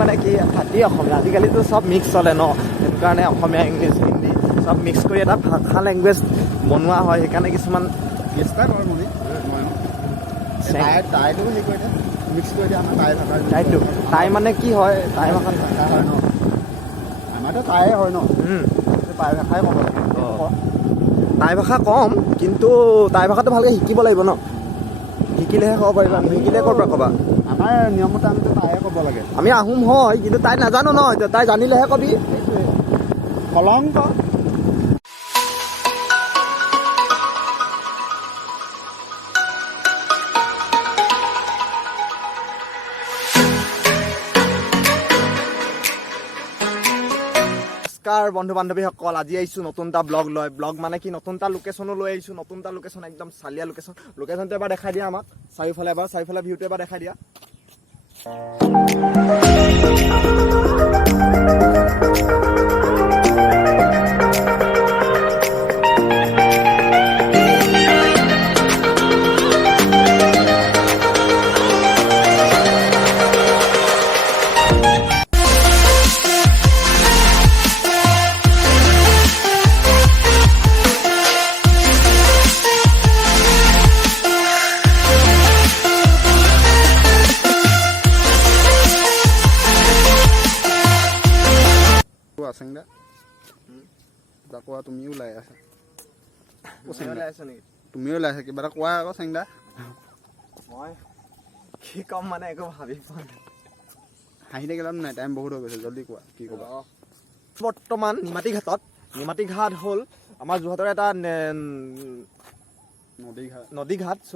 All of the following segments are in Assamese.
মানে কি খাটি অসমীয়া আজিকালিতো চব মিক্স চলে ন সেইটো কাৰণে অসমীয়া ইংলিছ হিন্দী চব মিক্স কৰি এটা ভাষা লেংগুৱেজ বনোৱা হয় সেইকাৰণে কিছুমান চেষ্টা কৰে মানে তাইটো হেৰি কৰি দিয়ে মিক্স কৰি দিয়ে আমাৰ তাই ভাষা তাইতো তাই মানে কি হয় তাই ভাষা হয় ন আমাৰতো তাই হয় ন তাই ভাষাই ক'ব লাগে তাই ভাষা কম কিন্তু তাই ভাষাটো ভালকৈ শিকিব লাগিব ন শিকিলেহে ক'ব পাৰিবা নিশিকিলে ক'ৰ পৰা ক'বা আমাৰ নিয়মতে আমিতো তাইহে ক'ব লাগে আমি আহোম হয় কিন্তু তাই নাজানো ন এতিয়া তাই জানিলেহে কবি সেইটোৱে কলংক নমস্কাৰ বন্ধু বান্ধৱীসকল আজি আহিছোঁ নতুন এটা ব্লগ লৈ ব্লগ মানে কি নতুন এটা লোকেশ্যনো লৈ আহিছোঁ নতুন এটা লোকেশ্যন একদম চালিয়া লোকেশ্যনটো এবাৰ দেখাই দিয়া আমাক চাৰিওফালে ভিউটো এবাৰ দেখাই দিয়া চেংদা কোৱা তুমিও ওলাই আছা তুমিও ওলাই আছা কিবা এটা কোৱা আকৌ চেংদা মই কি ক'ম মানে একো ভাবি পোৱা নাই হাঁহি থাকিলে নাই টাইম বহুত হৈ গৈছে জলদি কোৱা কি ক'বা বৰ্তমান নিমাতী ঘাট হ'ল আমাৰ যোৰহাটৰ এটা নদী ঘাট চ'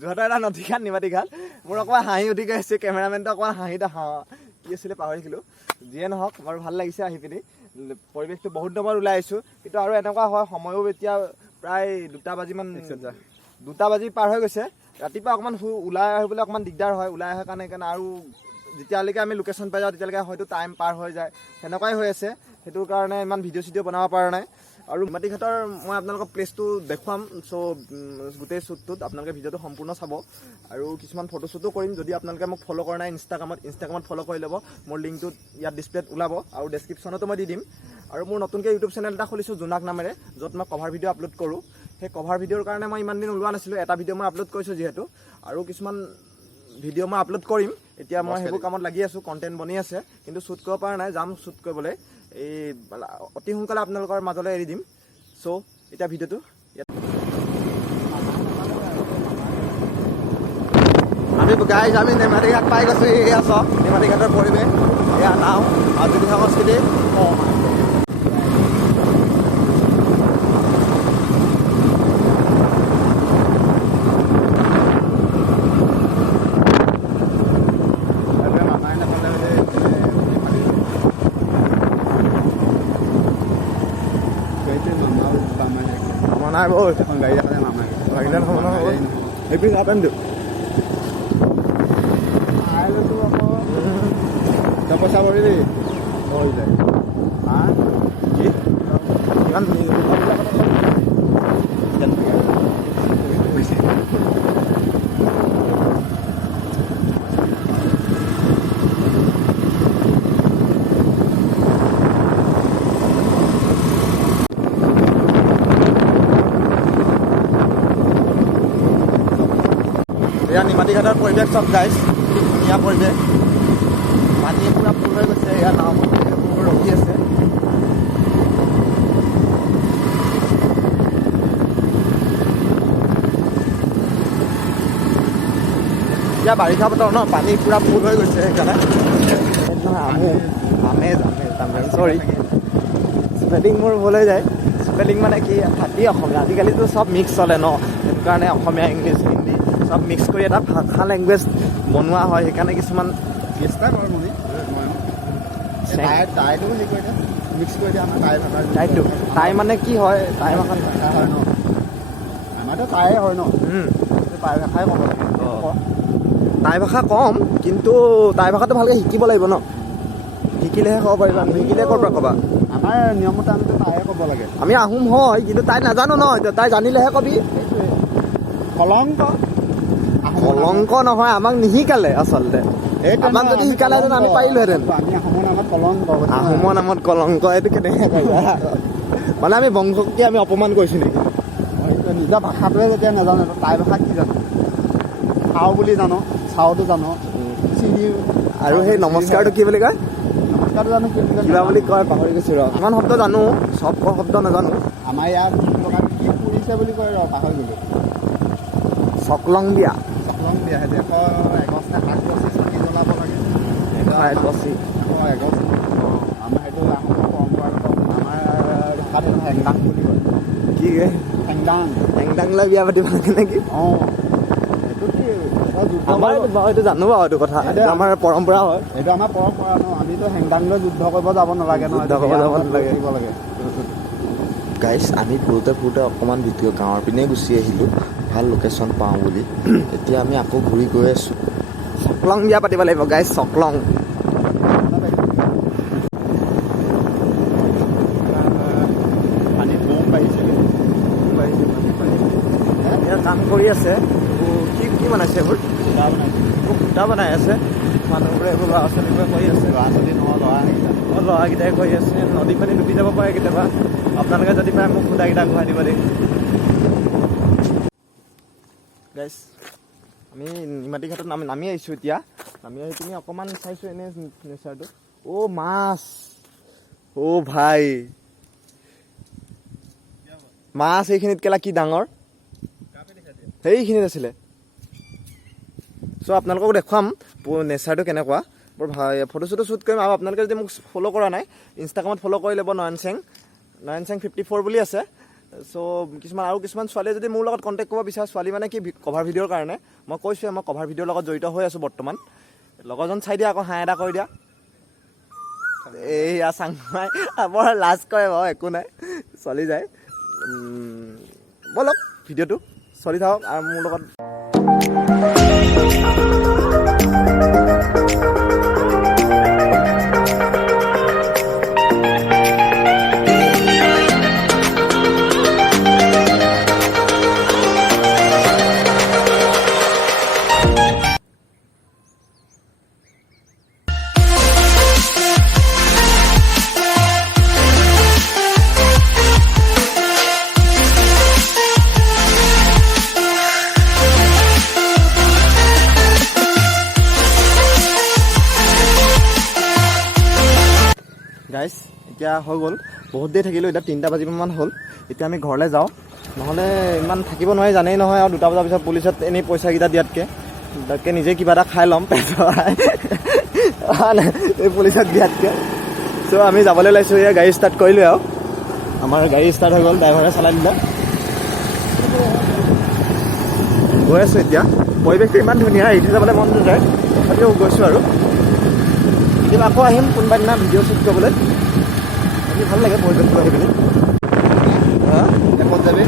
যোৰহাটৰ এটা নদী ঘাট নিমাতী ঘাট মোৰ অকণমান হাঁহি উঠি গৈ আছে কেমেৰামেনটো অকণমান হাঁহিটা কি আছিলে পাহৰিছিলোঁ যিয়ে নহওক বাৰু ভাল লাগিছে আহি পিনি পৰিৱেশটো বহুত দিনৰ ওলাই আহিছোঁ কিন্তু আৰু এনেকুৱা হয় সময়ো এতিয়া প্ৰায় 2 বাজি পাৰ হৈ গৈছে ৰাতিপুৱা অকণমান ওলাই আহিবলৈ অকণমান দিগদাৰ হয় ওলাই অহাৰ কাৰণে আৰু যেতিয়ালৈকে আমি লোকেশ্যন পাই যাওঁ তেতিয়ালৈকে হয়তো টাইম পাৰ হৈ যায় সেনেকুৱাই হৈ আছে সেইটো কাৰণে ইমান ভিডিঅ' চিডিঅ' বনাব পৰা নাই আৰু নিমাতী ঘাটৰ মই আপোনালোকক প্লেচটো দেখুৱাম চ' গোটেই শ্বুটটোত আপোনালোকে ভিডিঅ'টো সম্পূৰ্ণ চাব আৰু কিছুমান ফটোশ্বুটো কৰিম যদি আপোনালোকে মোক ফ'ল' কৰা নাই ইনষ্টাগ্ৰামত ফ'ল' কৰি ল'ব মোৰ লিংকটো ইয়াত ডিছপ্লেত ওলাব আৰু ডেছক্ৰিপশ্যনতো মই দি দিম আৰু মোৰ নতুনকৈ ইউটিউব চেনেল এটা খুলিছোঁ জোনাক নামেৰে য'ত মই কভাৰ ভিডিঅ' আপলোড কৰোঁ সেই কভাৰ ভিডিঅ'ৰ কাৰণে মই ইমান দিন ওলোৱা নাছিলোঁ এটা ভিডিঅ' মই আপলোড কৰিছোঁ যিহেতু আৰু কিছুমান ভিডিঅ' মই আপলোড কৰিম এতিয়া মই সেইবোৰ কামত লাগি আছোঁ কণ্টেণ্ট বনি আছে কিন্তু শ্বুট কৰিব পৰা নাই যাম শ্বুট কৰিবলৈ এই অতি সোনকালে আপোনালোকৰ মাজলৈ এৰি দিম চ' এতিয়া ভিডিঅ'টো আমি নিমাতী ঘাট পাই গৈছোঁ এয়া চব নিমাতী ঘাটৰ পৰিৱেশ এয়া নাও মাজুলী সংস্কৃতি নাই বল এখন গাড়ী আছে মামাই লাগিলে নহয় এইপিনে যাব পাৰিম আকৌ পইচা কৰিবি হৈ যায় কি ইমান এয়া নিমাতী ঘাটৰ পৰিৱেশ চব গাইজ ধুনীয়া পৰিৱেশ পানী পূৰা ফুল হৈ গৈছে এয়া নাওখন ৰখি আছে এতিয়া বাৰিষা বতৰ ন পানী পূৰা ফুল হৈ গৈছে সেইকাৰণে আমেজ চৰি স্পেলিং মোৰ ভুল হৈ যায় স্পেলিং মানে কি খাটি অসমীয়া আজিকালিতো চব মিক্স চলে ন সেইটো কাৰণে অসমীয়া ইংলিছ হিন্দী চব মিক্স কৰি এটা ভাষা লেংগুৱেজ বনোৱা হয় সেইকাৰণে কিছুমান চেষ্টা কৰে মানে তাইটো হেৰি কৰি দিয়ে মিক্স কৰি দিয়ে আমাৰ তাই ভাষা তাই মানে কি হয় তাই ভাষা হয় ন আমাৰতো তাই হয় ন তাই ভাষাই ক'ব লাগে তাই ভাষা কম কিন্তু তাই ভাষাটো ভালকৈ শিকিব লাগিব ন শিকিলেহে ক'ব পাৰিবা নিশিকিলে ক'ৰ পৰা ক'বা আমাৰ নিয়মতে আমিতো তাইহে ক'ব লাগে আমি আহোম হয় কিন্তু তাই নাজানো ন এতিয়া তাই জানিলেহে কবি কলংক নহয় আমাক নিশিকালে আচলতে আমাক যদি শিকালেহেঁতেন আমি পাৰিলোহেঁতেন। আমি আহোমৰ নামত কলংক। আহোমৰ নামত কলংক এইটো কেনেকৈ কৰিবা? মানে আমি বংশকে আমি অপমান কৰিছোঁ নেকি? নিজৰ ভাষাটোৱে যেতিয়া নাজানো তাইৰ ভাষা কি জানো? খাওঁ বুলি জানো, চাওঁটো জানো, চিনি আৰু সেই নমস্কাৰটো কি বুলি কয়? নমস্কাৰটো জানো কি বুলি কিবা বুলি কয় পাহৰি গৈছোঁ ৰ। ইমান শব্দ জানো, চব শব্দ নাজানো। আমাৰ ইয়াত কি পৰিছে বুলি কয় ৰ পাহৰি গ'লো। চকলং দিয়া। চকলং দিয়া সেই 101 নে 7 গছি চাকি জ্বলাব লাগে। 101 গছি। এগছ আমাৰ সেইটো আহোমৰ পৰম্পৰাগত আমাৰ ভাষাত হেংদাং বুলি কয়। কি হেংদাং হেংদাংলৈ বিয়া পাতিব লাগে নেকি? অঁ সেইটো কি আমাৰ এইটো জানো বাৰু এইটো কথা, এইটো আমাৰ পৰম্পৰা হয়। এইটো আমাৰ পৰম্পৰা ন, আমিতো হেংদাংলৈ যুদ্ধ কৰিব যাব নালাগে ন, যুদ্ধ কৰিব যাব নালাগে। লাগে। গাইছ আমি ফুৰোতে অকণমান ভিডিঅ' গাঁৱৰ পিনে গুচি আহিলোঁ ভাল লোকেশ্যন পাওঁ বুলি। এতিয়া আমি আকৌ ঘূৰি গৈ আছোঁ। চকলং বিয়া পাতিব লাগিব গাইছ, চকলং। পানীত বম বাঢ়িছে ইয়াত কাম কৰি আছে। কি বনাইছে এইবোৰ? সূতা বনাই আছে মানুহবোৰে, এইবোৰ ল'ৰা ছোৱালীবোৰে কৰি আছে। ল'ৰাকেইটাই কৰি আছে। নদী পানী ডুবি যাব পাৰে কেতিয়াবা, আপোনালোকে যদি পাৰে মোক সূতাকেইটা ঘূৰাই দিব দেই। গাইছ আমি নিমাতী ঘাটত নামি আহিছোঁ এতিয়া। নামি আহি পিনি অকণমান চাইছোঁ এনেই নেচাৰটো। অ' মাছ, অ' ভাই মাছ এইখিনিত কেলা কি ডাঙৰ, সেইখিনিত আছিলে। চ' আপোনালোকক দেখুৱাম নেচাৰটো কেনেকুৱা। বৰ ভাল ফটো চটো শ্বুট কৰিম। আৰু আপোনালোকে যদি মোক ফ'ল' কৰা নাই, ইনষ্টাগ্ৰামত ফ'ল' কৰি ল'ব। নয়ন চেং 54 বুলি আছে। চ' কিছুমান ছোৱালীয়ে যদি মোৰ লগত কণ্টেক্ট কৰিব বিচাৰে, ছোৱালী মানে কি কভাৰ ভিডিঅ'ৰ কাৰণে, মই কৈছোঁৱে মই কভাৰ ভিডিঅ'ৰ লগত জড়িত হৈ আছোঁ বৰ্তমান। লগৰজন চাই দিয়া আকৌ, হাঁহ এটা কৰি দিয়া। এইয়া চাংমাই বৰ লাজ কৰে বাৰু, একো নাই চলি যায়। ব'লক ভিডিঅ'টো চলি থাকক আৰু মোৰ লগত। গাইছ এতিয়া হৈ গ'ল, বহুত দেৰি থাকিলোঁ। এতিয়া 3টা বাজিবমান হ'ল। এতিয়া আমি ঘৰলৈ যাওঁ, নহ'লে ইমান থাকিব নোৱাৰি জানেই নহয়। আৰু 2টা বজাৰ পিছত পুলিচত এনেই পইচাকেইটা দিয়াতকৈ তাতকৈ নিজে কিবা এটা খাই ল'ম পেট ভৰাই, এই পুলিচত দিয়াতকৈ। চ' আমি যাবলৈ ওলাইছোঁ। এয়া গাড়ী ষ্টাৰ্ট কৰিলোঁ আৰু আমাৰ গাড়ী ষ্টাৰ্ট হৈ গ'ল, ড্ৰাইভাৰে চলাই দিলে। গৈ আছোঁ এতিয়া। পৰিৱেশটো ইমান ধুনীয়া, এৰি থৈ যাবলৈ মন নাযায়, তথাপিও গৈছোঁ আৰু। কেতিয়াবা আকৌ আহিম কোনোবা দিনা ভিডিঅ' শ্বুট কৰিবলৈ। ভাল লাগে পৰিৱেশটো আহি পিনি। ক'ত যাবি?